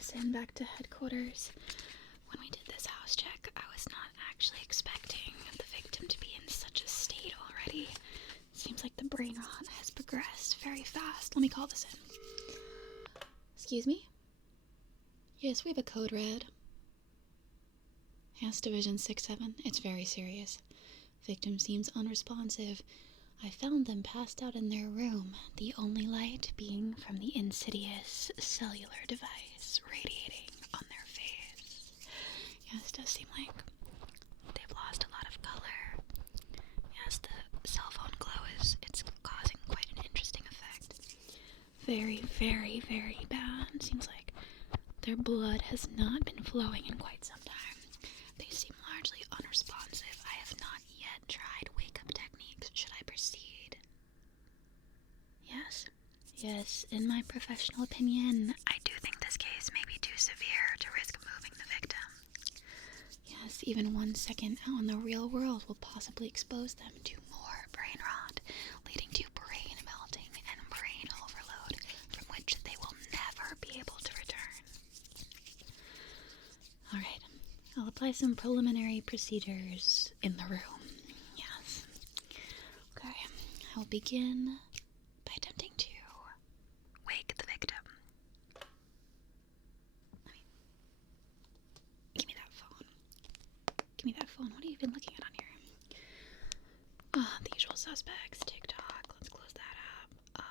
send back to headquarters. When we did this house check, I was not actually expecting the victim to be in such a state already. Seems like the brain rot has progressed very fast. Let me call this in. Excuse me? Yes, we have a code red. Yes, Division 6-7. It's very serious. Victim seems unresponsive. I found them passed out in their room, the only light being from the insidious cellular device radiating on their face. Yes, it does seem like they've lost a lot of color. Yes, the cell phone glow it's causing quite an interesting effect. Very, very, very bad. Seems like their blood has not been flowing in quite some time. They seem largely unresponsive. I have not yet tried wake-up techniques. Should I proceed? Yes. Yes, in my professional opinion, I do think this case may be too severe to risk moving the victim. Yes, even 1 second out in the real world will possibly expose them to more brain rot, leading to brain melting and brain overload, from which they will never be able to return. Alright, I'll apply some preliminary procedures in the room. Yes. Okay, I'll begin by attempting to wake the victim. Give me that phone. Give me that phone. What have you been looking at on here? The usual suspects. TikTok. Let's close that up.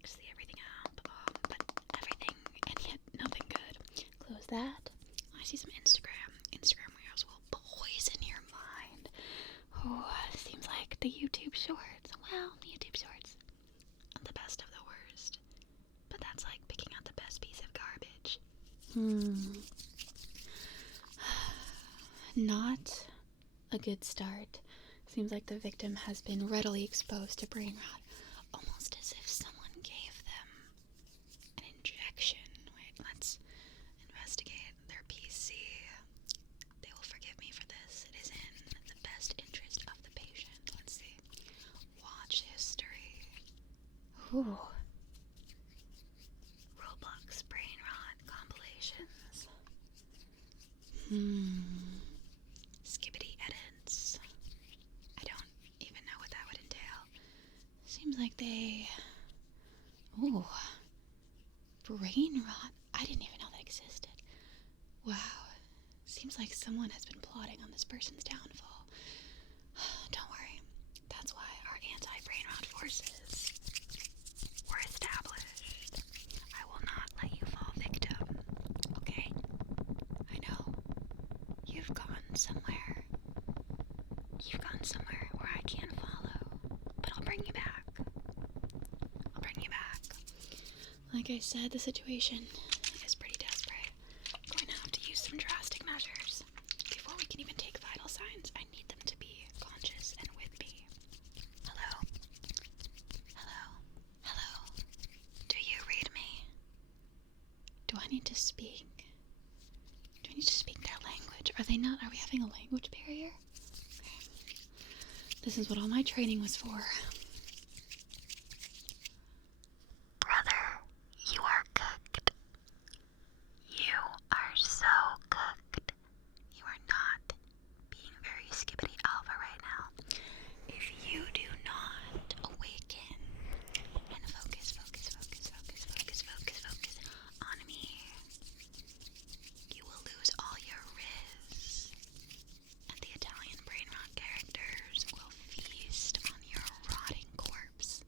X, the everything app. But everything and yet nothing good. Close that. I see some Instagram. Instagram Reels will poison your mind. Oh, seems like the YouTube Shorts. Well, YouTube Shorts. The best of the worst. But that's like picking out the best piece of garbage. Not a good start. Seems like the victim has been readily exposed to brain rot, almost as if someone gave them an injection. Wait, let's investigate their PC. They will forgive me for this. It is in the best interest of the patient. Let's see. Watch history. Ooh. Roblox brain rot compilations. Skibbity edits. I don't even know what that would entail. Seems like they... Ooh. Brain rot. I didn't even know that existed. Wow. Seems like someone has been plotting on this person's downfall. Don't worry. That's why our anti-Brainrot forces were established. I will not let you fall victim. Okay? I know. You've gone somewhere. You've gone somewhere where I can't follow. But I'll bring you back. I'll bring you back. Like I said, the situation is pretty desperate. I'm going to have to use some drastic measures. Before we can even take vital signs, I need them to be conscious and with me. Hello? Hello? Hello? Do you read me? Do I need to speak? Do I need to speak their language? Are we having a language barrier? Okay. This is what all my training was for. Brother, you are cooked. You are so cooked. You are not being very skibbity alpha right now. If you do not awaken and focus on me, you will lose all your riz, and the Italian brain rot characters will feast on your rotting corpse.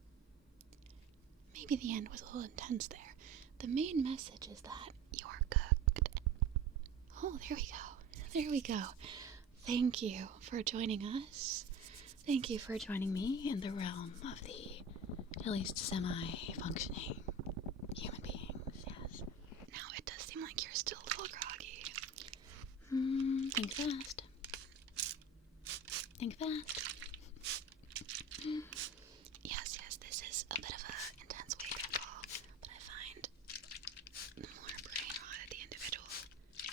Maybe the end was a little intense there. The main message is that you are cooked. Oh, there we go. There we go. Thank you for joining us. Thank you for joining me in the realm of the, at least semi-functioning human beings, yes. Now, it does seem like you're still a little groggy. Think fast. Think fast. Yes, this is a bit of an intense wake-up call, but I find the more brain rotted the individual,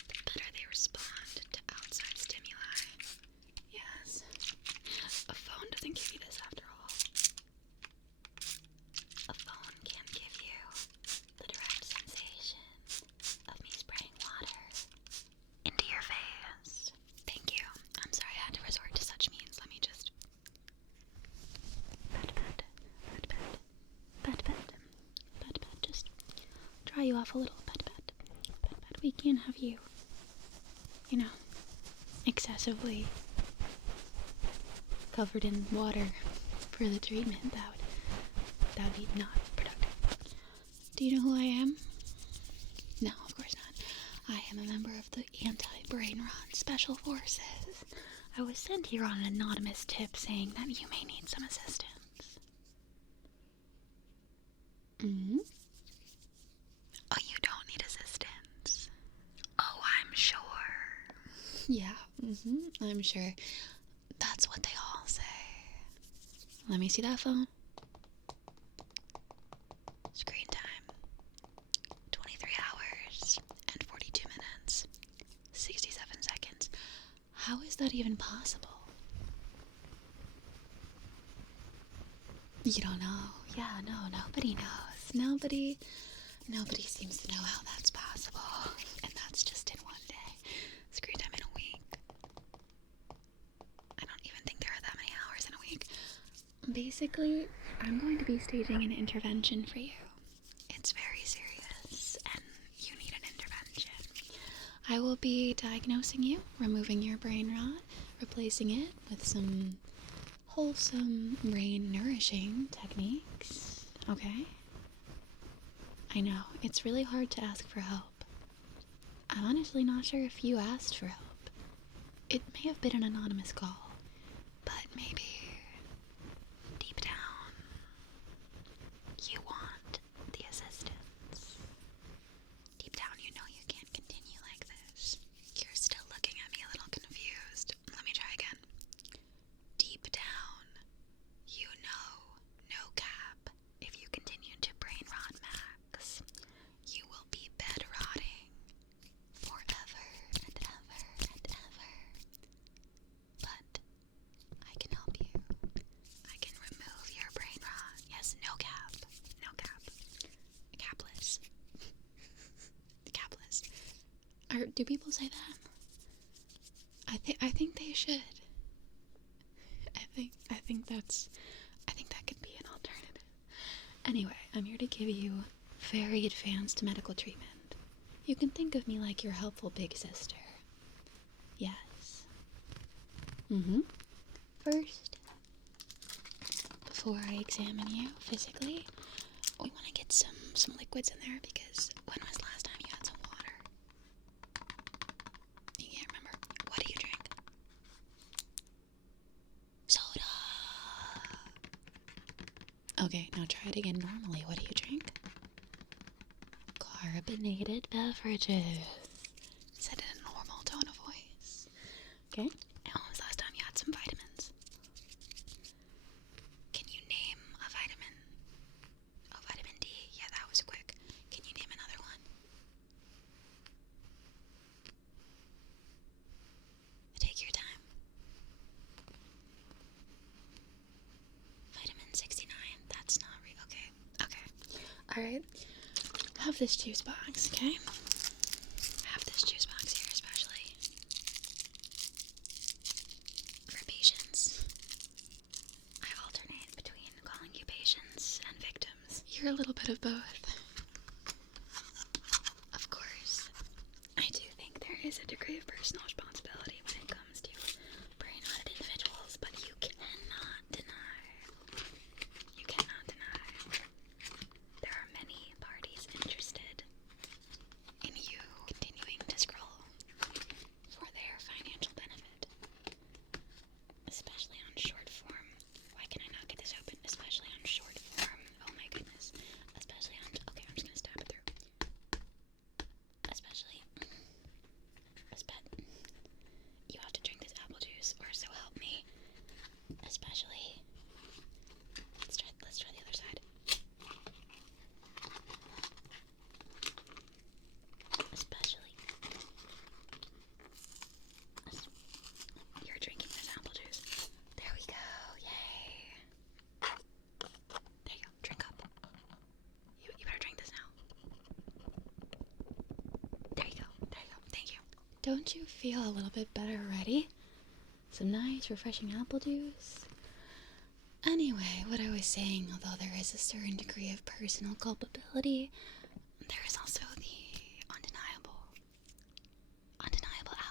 the better they respond to outside stimuli. Yes. A phone doesn't give you this after all. A phone can't give you the direct sensation of me off a little. But we can't have you, excessively covered in water for the treatment. That would be not productive. Do you know who I am? No, of course not. I am a member of the Anti-Brainrot Special Forces. I was sent here on an anonymous tip saying that you may need some assistance. Oh, you don't need assistance? Oh, I'm sure. Yeah, I'm sure. That's what they all say. Let me see that phone. Screen time. 23 hours and 42 minutes. 67 seconds. How is that even possible? You don't know. Yeah, no, nobody knows. Nobody seems to know how that's possible. And that's just in one day. Screen time in a week. I don't even think there are that many hours in a week. Basically, I'm going to be staging an intervention for you. It's very serious, and you need an intervention. I will be diagnosing you, removing your brain rot, replacing it with some wholesome, brain-nourishing techniques, okay? I know, it's really hard to ask for help. I'm honestly not sure if you asked for help. It may have been an anonymous call, but maybe deep down, you want the assistance. Deep down, you know you can't continue like this. You're still looking at me a little confused. Let me try again. Deep down, you know, no cap, if you continue to brain rot max, you will be bed rotting forever and ever and ever. But I can help you. I can remove your brain rot. Yes, no cap. No cap. Capless. Capless. Do people say that? I think they should. I think that could be an alternative. Anyway, I'm here to give you very advanced medical treatment. You can think of me like your helpful big sister. Yes. First, before I examine you physically, we want to get some liquids in there because when was the last time you had some water? You can't remember. What do you drink? Soda. Okay, now try it again normally. What do you drink? Carbonated beverages. Said in a normal tone of voice. Okay, and when was the last time you had some vitamins? Can you name a vitamin? Oh, vitamin D. Yeah, that was quick. Can you name another one? Take your time. Vitamin 69. That's not real. Okay. Alright. Have this juice box, okay? Have this juice box here, especially for patients. I alternate between calling you patients and victims. You're a little bit of both. Of course, I do think there is a degree of personal responsibility when it comes to brain-rotted individuals, but you cannot deny. There are many parties interested in you continuing to scroll for their financial benefit. Especially on short form. Why can I not get this open? Especially on short form. Oh my goodness. Especially on... Okay, I'm just gonna stab it through. Especially... You have to drink this apple juice, or so help me. Especially... Let's try the other side. Especially... You're drinking this apple juice. There we go. Yay. There you go. Drink up. You better drink this now. There you go. Thank you. Don't you feel a little bit better already? Some nice, refreshing apple juice. Anyway, what I was saying, although there is a certain degree of personal culpability, there is also the undeniable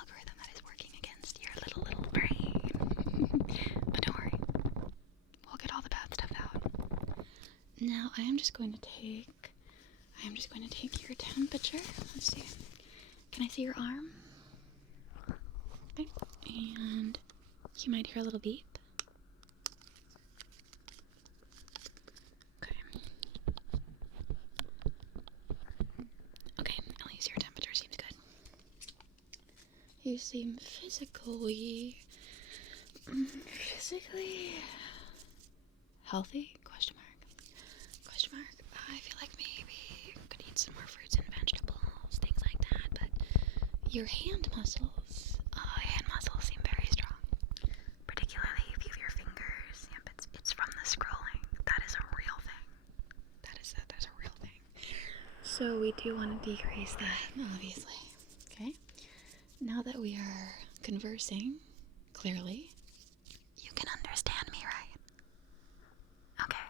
algorithm that is working against your little brain. But don't worry, we'll get all the bad stuff out. Now I am just going to take your temperature. Let's see. Can I see your arm? Okay. And you might hear a little beep. Okay. Okay, at least your temperature seems good. You seem physically healthy? Question mark. I feel like maybe you could eat some more fruits and vegetables, things like that, but your hand muscles seem very strong. Particularly if you have your fingers. Yep, it's from the scrolling. That is a real thing. That is a real thing. So we do want to decrease that, obviously. Okay? Now that we are conversing clearly, you can understand me, right? Okay.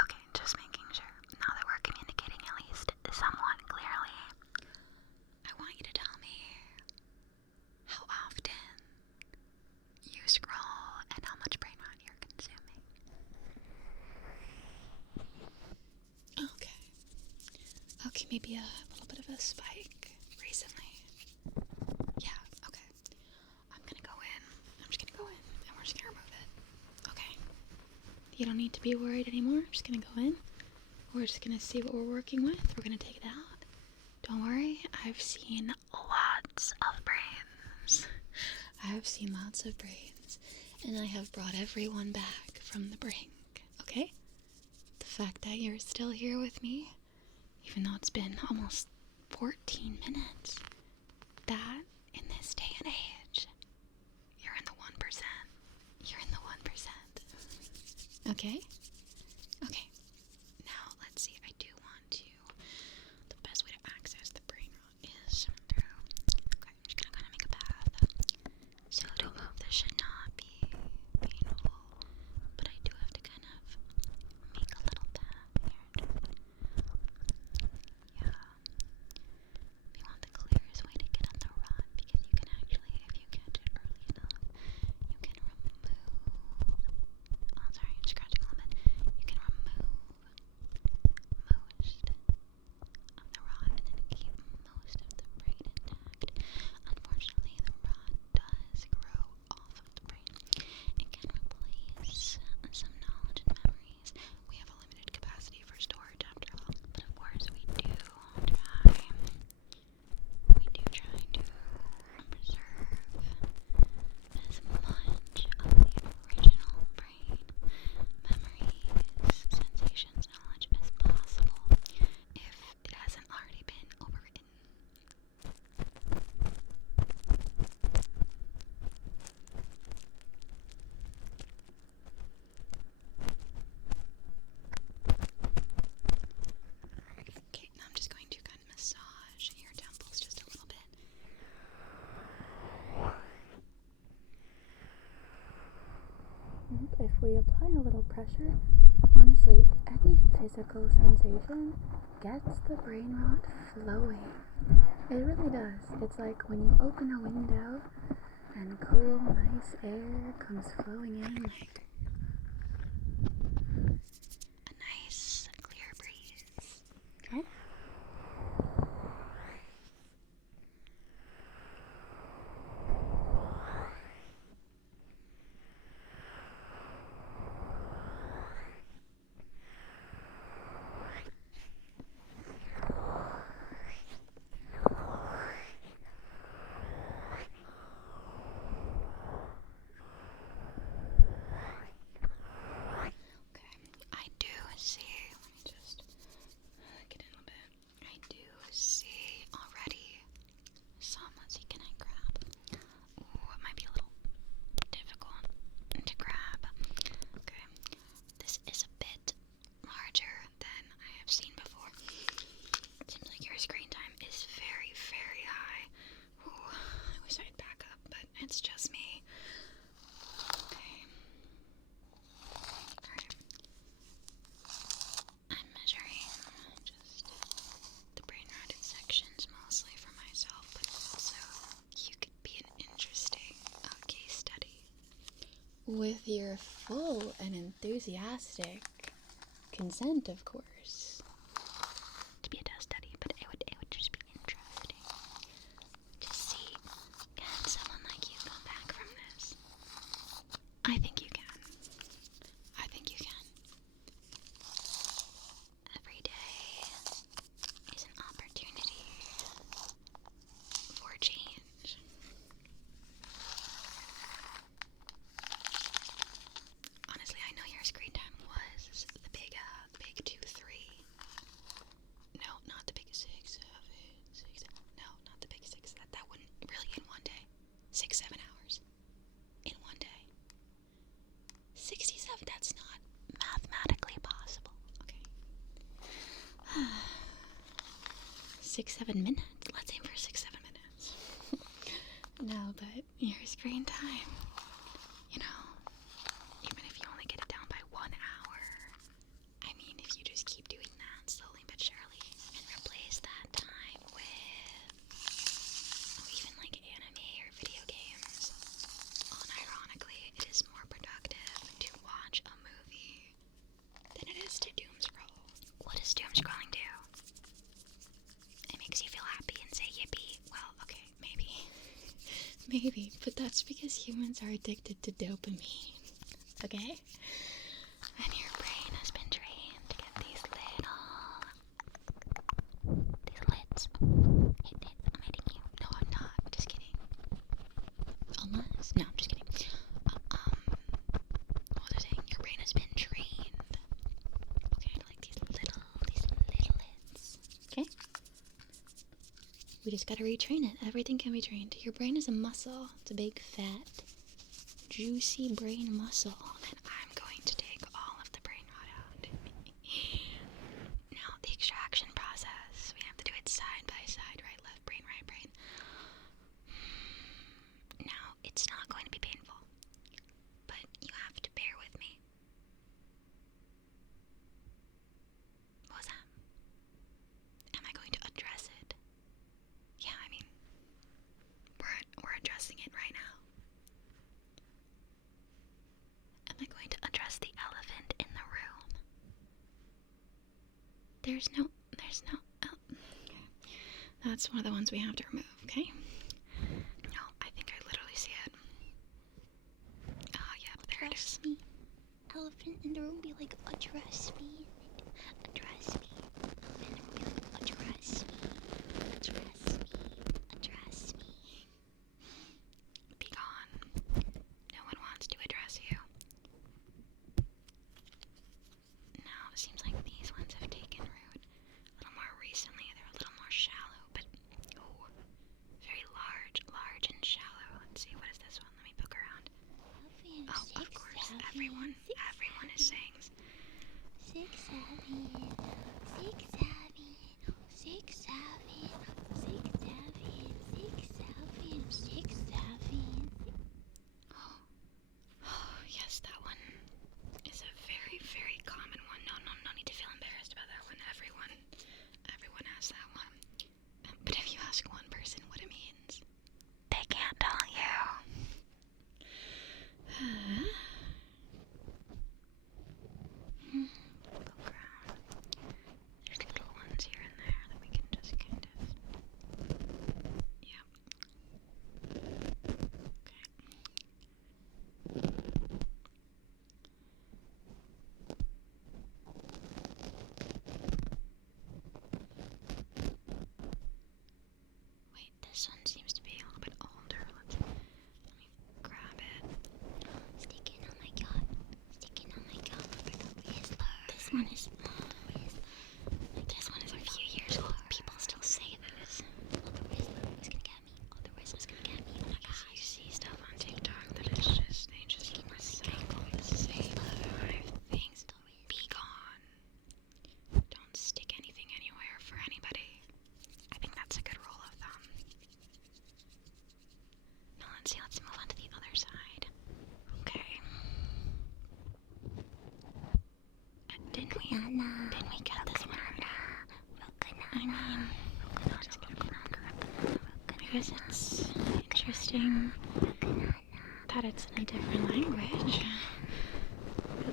Okay, just making sure. Now that we're communicating at least somewhat clearly, I want you to tell me how often you scroll and how much Brainrot you're consuming. Okay, maybe a little bit of a spike recently. Yeah, okay. I'm just gonna go in and we're just gonna remove it. Okay. You don't need to be worried anymore. I'm just gonna go in. We're just gonna see what we're working with. We're gonna take it out. Don't worry, I've seen lots of brains. And I have brought everyone back from the brink, okay? The fact that you're still here with me, even though it's been almost 14 minutes, that, in this day and age, you're in the 1%. You're in the 1%. Okay? Okay. Now, let's see. I do want to... The best way to access the Brainrot is through... Okay, I'm just gonna kind of make a path. So to move this should not be painful, but I do have to kind of make a little path here. Yeah. We want the clearest way to get on the rod, because you can actually, if you catch it early enough, you can remove... Oh, sorry, I'm scratching a little bit. You can remove most of the rod and then keep most of the brain intact. Unfortunately, the rod does grow off of the brain. It can replace some knowledge and memories. We have a limited capacity for storage after all, but of course we do try to preserve as much of the original brain memories, sensations, knowledge as possible if it hasn't already been overwritten. Okay, now I'm just going to kind of massage your temples just a little bit. If we apply a little pressure, honestly, any physical sensation gets the Brainrot flowing. It really does. It's like when you open a window and cool, nice air comes flowing in, like a nice, clear breeze. Okay? With your full and enthusiastic consent, of course. To be a test study, but it would just be interesting to see, can someone like you come back from this? I think you can. I think you can. Every day is an opportunity for change. Honestly, I know your screen time was the big 2, 3. No, not the big 6, 7, 6. No, not the big 6. That wouldn't really in one day. 6, 7 hours in one day. 67. That's not mathematically possible. Okay. 6, 7 minutes. Let's aim for 6, 7 minutes. No, but your screen time, you know, even if you only get it down by 1 hour, I mean, if you just keep doing that slowly but surely and replace that time with even like anime or video games, unironically, it is more productive to watch a movie than it is to doom scroll. What does doom scrolling do? It makes you feel happy and say yippee. Well, okay, maybe. Maybe, but that's because humans are addicted to dopamine, okay? And your brain has been trained to get these lids. Hey, I'm hitting you. No, I'm not. Just kidding. Unless, no, I'm just kidding. What was I saying? Your brain has been trained. Okay, to like these little lids. Okay? We just gotta retrain it. Everything can be trained. Your brain is a muscle. It's a big, fat, juicy brain muscle. And I'm going to take all of the brain rot out. Now, the extraction process. We have to do it side by side. Right, left brain, right brain. Now, it's not going to be painful. But you have to bear with me. What was that? Am I going to address it? Yeah, I mean, we're addressing it right now. Am I going to address the elephant in the room? There's no, that's one of the ones we have to remove, okay? No, I think I literally see it. Oh, yeah, there it is. Me. Elephant in the room be like, address me. Address me. Elephant in the room be like, address me. Address me. Address me. Be gone. No one wants to address you. Now, it seems like these ones have taken root a little more recently. They're a little more shallow, but very large and shallow. Let's see, what is this one? Let me poke around. Oh, of course, everyone is saying 6, 7, 6, 7, 6, 7, 6, 7, 6, 7, 6, 7. Oh, yes, that one is a very, very common one. No need to feel embarrassed about that one. Everyone has that one. But if you ask one person what it means, they can't tell you. Poke around. There's little ones here and there that we can just kind of. Yep. Wait, this one seems to be a little bit older. Let me grab it. Stick it, oh my god. Stick it, oh my god. This one is a few years old. People still say this. Oh, the Rizzler is gonna get me. Oh, the Rizzler's gonna get me. Oh my gosh. You see stuff on TikTok that is just, they just recycle the same 5 things. Be gone. Don't stick anything anywhere for anybody. I think that's a good rule of thumb. Now let's move on to the other side. Okay. Didn't we get this one? I mean, because it's interesting that that it's in a different language.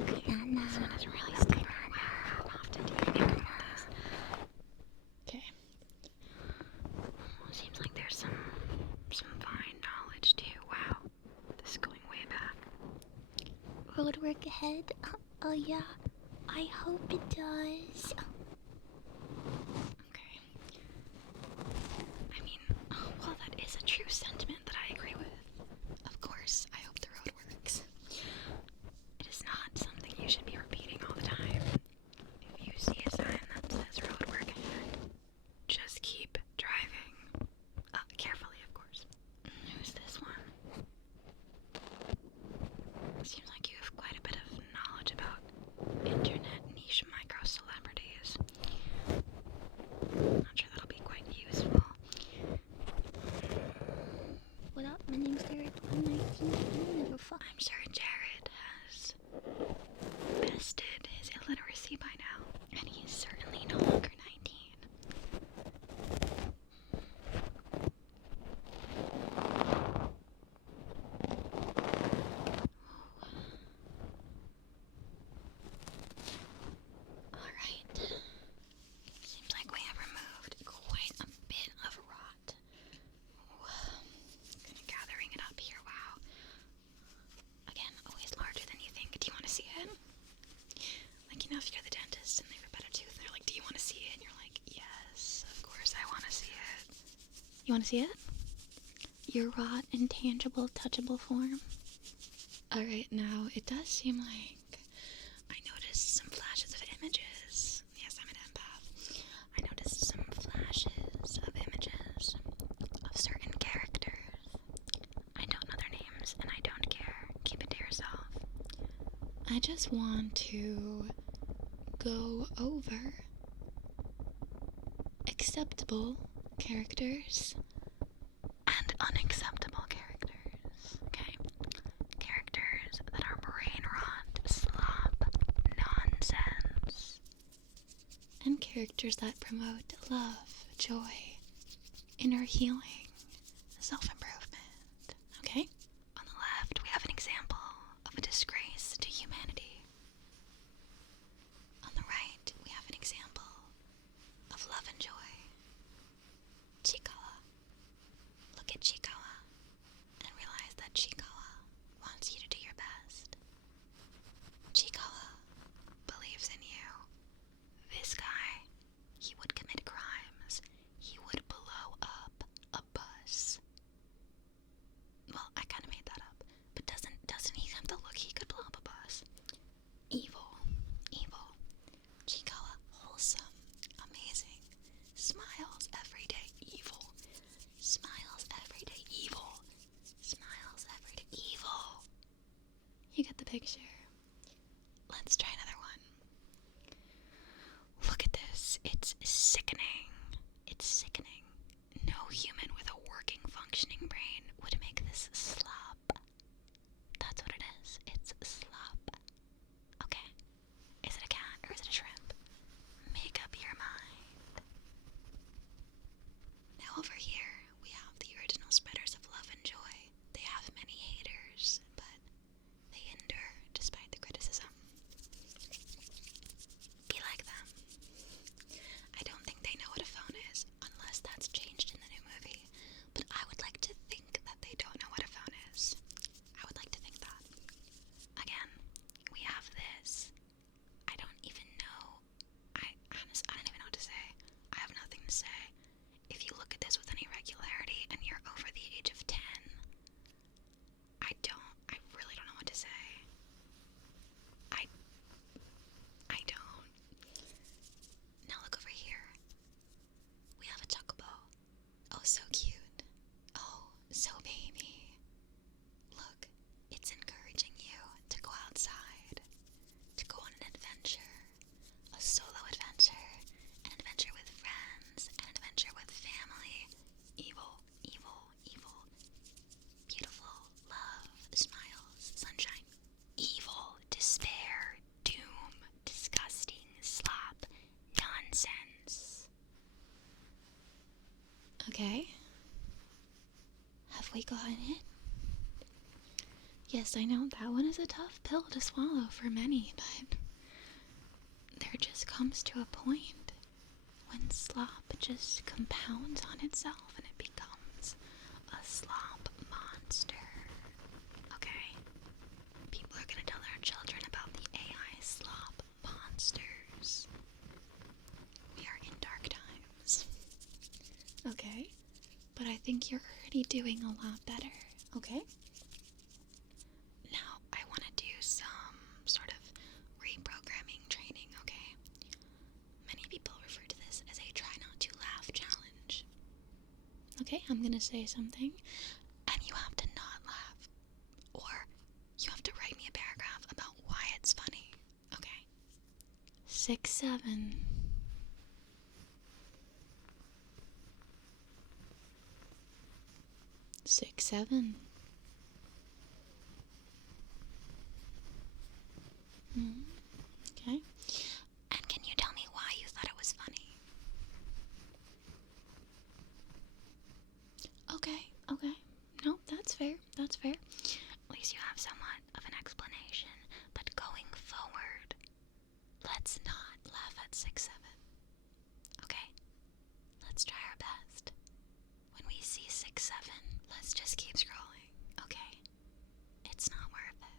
Okay, this one is really sticky. Wow, how often do you think about this? Okay. Well, it seems like there's some fine knowledge too. Wow, this is going way back. Road work ahead? Oh yeah, I hope it does. Okay. I mean, while that is a true sentiment that I agree with, of course, I hope the road works. It is not something you should be repeating all the time. If you see a sign that says road work ahead, just keep driving. Carefully, of course. Who's this one? Seems like you have quite a bit of knowledge about internet niche micro celebrities. Not sure that'll be quite useful. What up? My name's Jared 119. I'm sure Jared has bested his illiteracy by now, and he is certainly no longer 19. Alright. Seems like we have removed quite a bit of rot. Kind of gathering it up here, wow. Again, always larger than you think. Do you want to see it? Like, you know, if you're the dentist and they have a better tooth, and they're like, do you want to see it? And you're like, yes, of course I want to see it. You want to see it? Your raw, intangible, touchable form? Alright, now, it does seem like I noticed some flashes of images. Yes, I'm an empath. I noticed some flashes of images of certain characters. I don't know their names, and I don't care. Keep it to yourself. I just want to go over acceptable characters and unacceptable characters. Okay? Characters that are brainrot, slop, nonsense. And characters that promote love, joy, inner healing, self-improvement. Okay? On the left, we have an example of a disgrace to humanity. On the right, we have an example of love and joy. Chikawa. Look at Chikawa and realize that Chikawa wants you to do your best. Chikawa believes in you. This guy, he would commit crimes. He would blow up a bus. Well, I kind of made that up. But doesn't he have the look he could blow up a bus? Evil. Chikawa, wholesome, amazing. Smiles every day, evil. Smiles every day, evil. Smiles every day, evil. You get the picture. Let's try another one. Look at this. It's sickening. It's sickening. No human with a working, functioning brain would make this slop. That's what it is. It's slop. Okay. Is it a cat or is it a shrimp? Make up your mind. Now over here, we have the original spreaders of love and joy. They have many haters, but they endure despite the criticism. Be like them. I don't think they know what a phone is, unless that's changed in the new movie. But I would like to think that they don't know what a phone is. I would like to think that. Again, we have this. I don't even know. I don't even know what to say. I have nothing to say. If you look at this with any regularity and you're over the age of 10, I really don't know what to say. I don't. Now look over here. We have a chocobo. Oh, so cute. Oh, so baby. Look, it's encouraging you to go outside, to go on an adventure, a solo adventure, an adventure with friends, an adventure with family. Evil. Beautiful, love, smiles, sunshine. Evil, despair, doom, disgusting, slop, nonsense. Okay. Have we gotten it? Yes, I know that one is a tough pill to swallow for many, but there just comes to a point when slop just compounds on itself and it becomes a slop monster. Okay? People are gonna tell their children about the AI slop monsters. We are in dark times. Okay? But I think you're already doing a lot better. Okay? Now, I want to do some sort of reprogramming training, okay? Many people refer to this as a try not to laugh challenge. Okay, I'm gonna say something, and you have to not laugh. Or you have to write me a paragraph about why it's funny, okay? 6, 7. 6, 7. Okay. And can you tell me why you thought it was funny? Okay. No, that's fair. At least you have somewhat of an explanation. But going forward, let's not laugh at 6, 7. Okay? Let's try our best. When we see 6, 7, let's just keep scrolling. Okay? It's not worth it.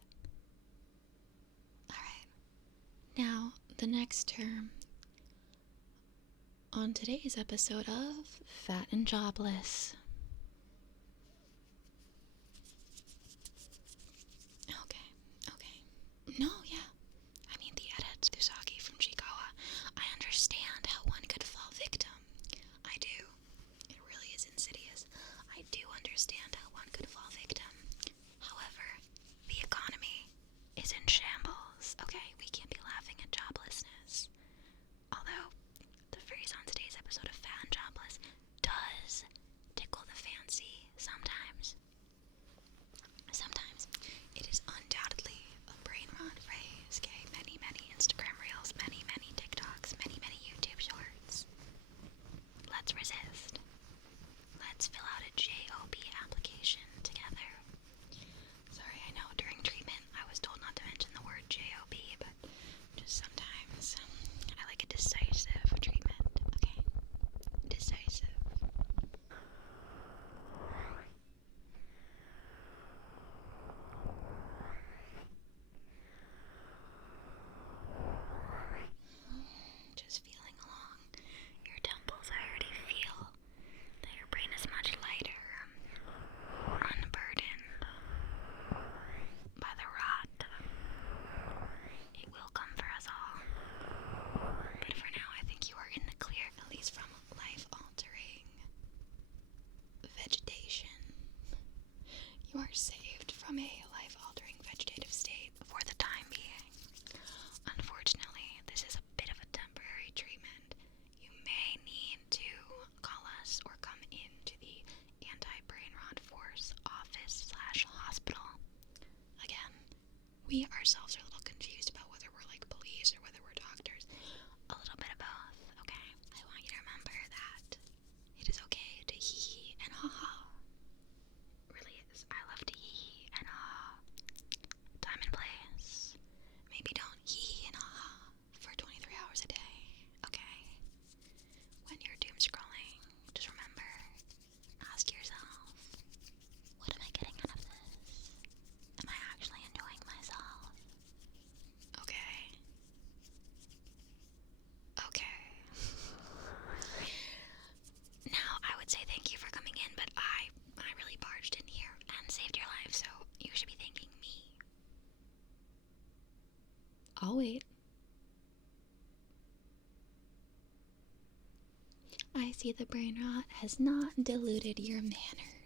Alright. Now, the next term on today's episode of Fat and Jobless. Okay. No, yeah. I mean, the edit Tsusaki from Chikawa. I understand how one could fall victim. I do. It really is insidious. I do understand how one could fall victim. However, the economy is in shambles, okay? We can't be laughing at joblessness. Although, the phrase on today's episode of Fat and Jobless does tickle the fancy sometimes. Sometimes it is undoubtedly a Brainrot phrase, okay? Many Instagram reels, many TikToks, many YouTube shorts. Let's resist. Let's fill out a JOB application together. Sorry, I know during treatment I was told not to mention the word JOB, but just sometimes I like a decisive treatment, okay? Decisive. Just feeling along your temples, I already feel that your brain is much lighter, unburdened by the rot. It will come for us all. But for now, I think you are in the clear, at least from life-altering vegetation. You are saved from a life-altering vegetative state for the time being. Unfortunately, this is a bit of a temporary treatment. You may need to call us or come into the Anti-Brainrot Force office/hospital. Again, we ourselves are a little confused about whether we're like police or whether we're doctors. A little bit of both, okay? I want you to remember that it is okay to hee and ha-ha. It really is. I love to hee and ha-ha. Time and place. Maybe don't hee and ha-ha for 23 hours a day, okay? When you're doom scrolling, just remember, ask yourself, what am I getting out of this? Am I actually enjoying myself? Okay. Now, I would say thank you for coming in, but I really barged in here and saved your life, so you should be thanking me. I'll wait. I see the brain rot has not diluted your manners.